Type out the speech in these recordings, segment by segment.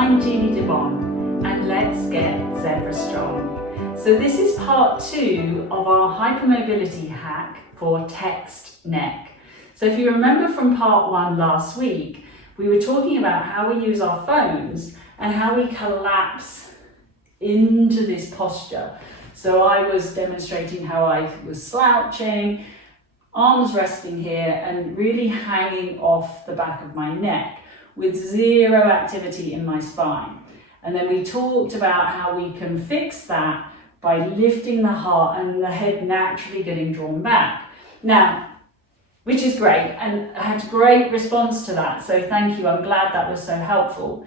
I'm Jeannie and let's get zebra strong. So this is part 2 of our hypermobility hack for text neck. So if you remember from part 1 last week, we were talking about how we use our phones and how we collapse into this posture. So I was demonstrating how I was slouching, arms resting here and really hanging off the back of my neck with zero activity in my spine. And then we talked about how we can fix that by lifting the heart and the head naturally getting drawn back. Now, which is great, and I had great response to that, so thank you, I'm glad that was so helpful.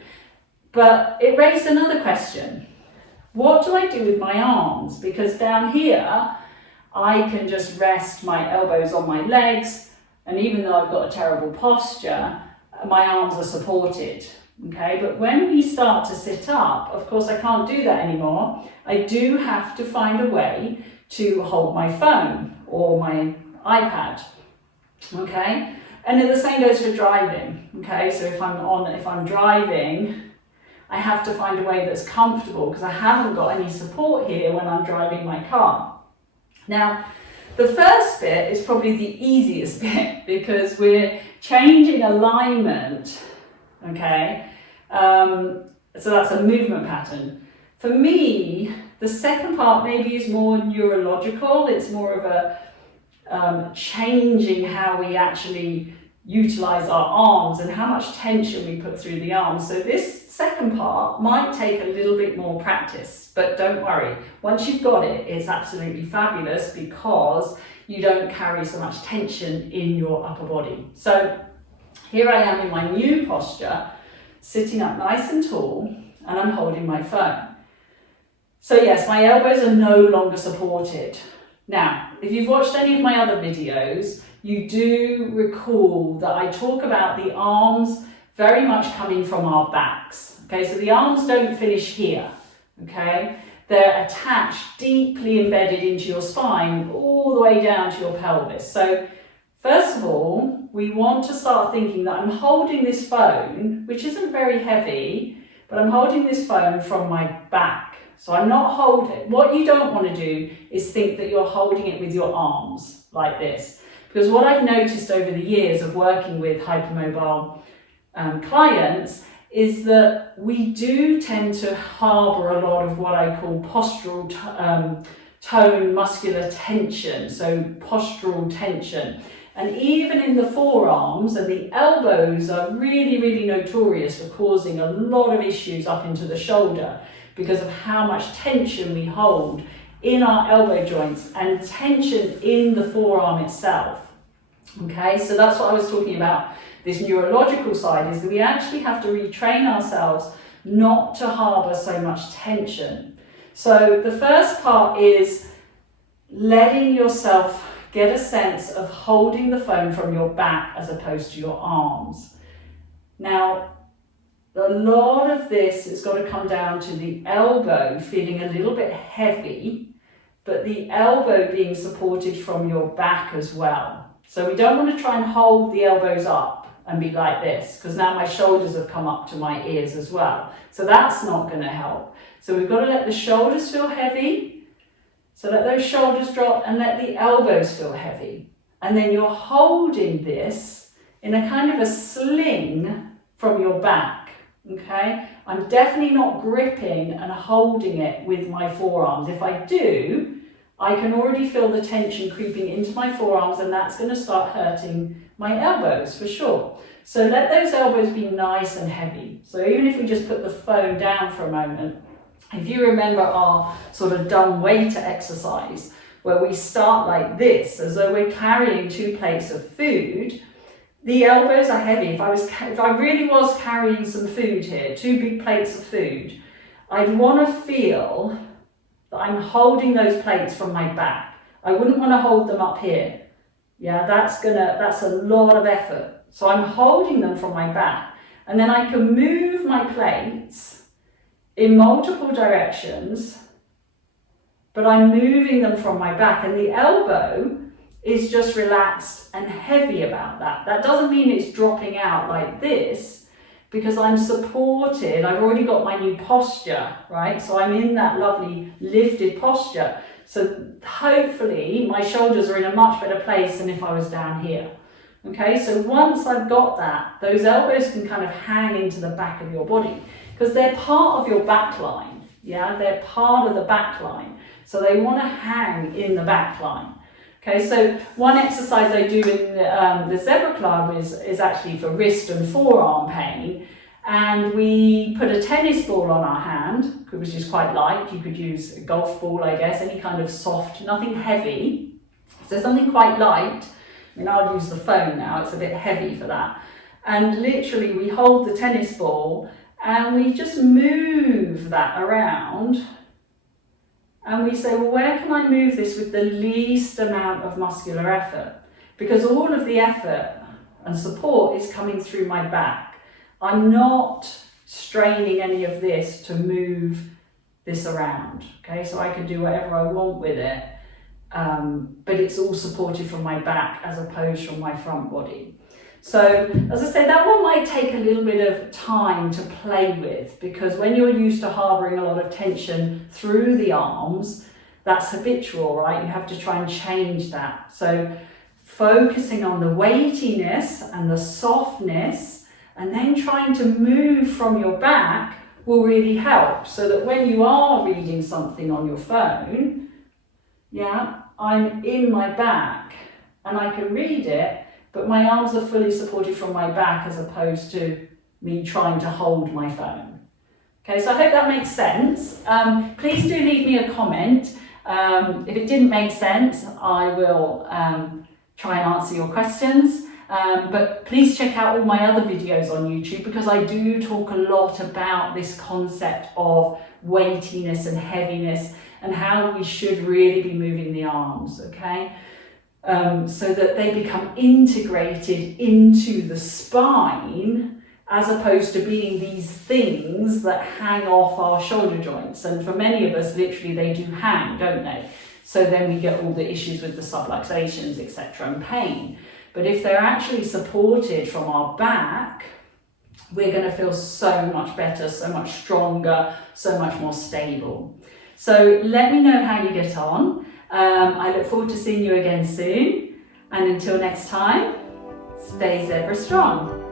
But it raised another question. What do I do with my arms? Because down here, I can just rest my elbows on my legs, and even though I've got a terrible posture, my arms are supported, okay? But when we start to sit up, of course I can't do that anymore. I do have to find a way to hold my phone or my iPad, okay? And then the same goes for driving, okay? So if I'm driving, I have to find a way that's comfortable because I haven't got any support here when I'm driving my car. Now, the first bit is probably the easiest bit because we're changing alignment, okay? So that's a movement pattern. For me, the second part maybe is more neurological. It's more of a changing how we actually utilize our arms and how much tension we put through the arms. So this second part might take a little bit more practice, but don't worry. Once you've got it, it's absolutely fabulous because you don't carry so much tension in your upper body. So here I am in my new posture, sitting up nice and tall, and I'm holding my phone. So yes, my elbows are no longer supported. Now, if you've watched any of my other videos, you do recall that I talk about the arms very much coming from our backs. Okay, so the arms don't finish here, okay? They're attached, deeply embedded into your spine, all the way down to your pelvis. So first of all, we want to start thinking that I'm holding this phone, which isn't very heavy, but I'm holding this phone from my back. So I'm not holding, what you don't want to do is think that you're holding it with your arms like this. Because what I've noticed over the years of working with hypermobile clients is that we do tend to harbour a lot of what I call postural tone muscular tension, so postural tension. And even in the forearms, and the elbows are really, really notorious for causing a lot of issues up into the shoulder because of how much tension we hold in our elbow joints and tension in the forearm itself. Okay, so that's what I was talking about. This neurological side is that we actually have to retrain ourselves not to harbour so much tension. So the first part is letting yourself get a sense of holding the phone from your back as opposed to your arms. Now, a lot of this has got to come down to the elbow feeling a little bit heavy, but the elbow being supported from your back as well. So we don't want to try and hold the elbows up and be like this, because now my shoulders have come up to my ears as well. So that's not going to help. So we've got to let the shoulders feel heavy. So let those shoulders drop and let the elbows feel heavy. And then you're holding this in a kind of a sling from your back, okay? I'm definitely not gripping and holding it with my forearms. If I do, I can already feel the tension creeping into my forearms and that's going to start hurting my elbows for sure. So let those elbows be nice and heavy. So even if we just put the phone down for a moment, if you remember our sort of dumb waiter exercise where we start like this, as though we're carrying 2 plates of food, the elbows are heavy. If I really was carrying some food here, 2 big plates of food, I'd want to feel that I'm holding those plates from my back. I wouldn't want to hold them up here. Yeah, that's a lot of effort. So I'm holding them from my back, and then I can move my plates in multiple directions, but I'm moving them from my back, and the elbow is just relaxed and heavy about that. That doesn't mean it's dropping out like this, because I'm supported. I've already got my new posture, right? So I'm in that lovely lifted posture. So hopefully my shoulders are in a much better place than if I was down here. Okay, so once I've got that, those elbows can kind of hang into the back of your body because they're part of your back line. Yeah, they're part of the back line. So they want to hang in the back line. Okay, so one exercise I do in the Zebra Club is actually for wrist and forearm pain. And we put a tennis ball on our hand, which is quite light. You could use a golf ball, I guess, any kind of soft, nothing heavy. So something quite light. I mean, I'll use the phone now, it's a bit heavy for that. And literally we hold the tennis ball and we just move that around. And we say, well, where can I move this with the least amount of muscular effort? Because all of the effort and support is coming through my back. I'm not straining any of this to move this around. Okay, so I can do whatever I want with it. But it's all supported from my back as opposed from my front body. So as I say, that one might take a little bit of time to play with, because when you're used to harboring a lot of tension through the arms, that's habitual, right? You have to try and change that. So focusing on the weightiness and the softness, and then trying to move from your back will really help, so that when you are reading something on your phone, yeah, I'm in my back and I can read it, but my arms are fully supported from my back as opposed to me trying to hold my phone. Okay, so I hope that makes sense. Please do leave me a comment. If it didn't make sense, I will try and answer your questions. But please check out all my other videos on YouTube, because I do talk a lot about this concept of weightiness and heaviness and how we should really be moving the arms, okay? So that they become integrated into the spine, as opposed to being these things that hang off our shoulder joints. And for many of us, literally they do hang, don't they? So then we get all the issues with the subluxations, etc., and pain. But if they're actually supported from our back, we're going to feel so much better, so much stronger, so much more stable. So let me know how you get on. I look forward to seeing you again soon. And until next time, stay zebra strong.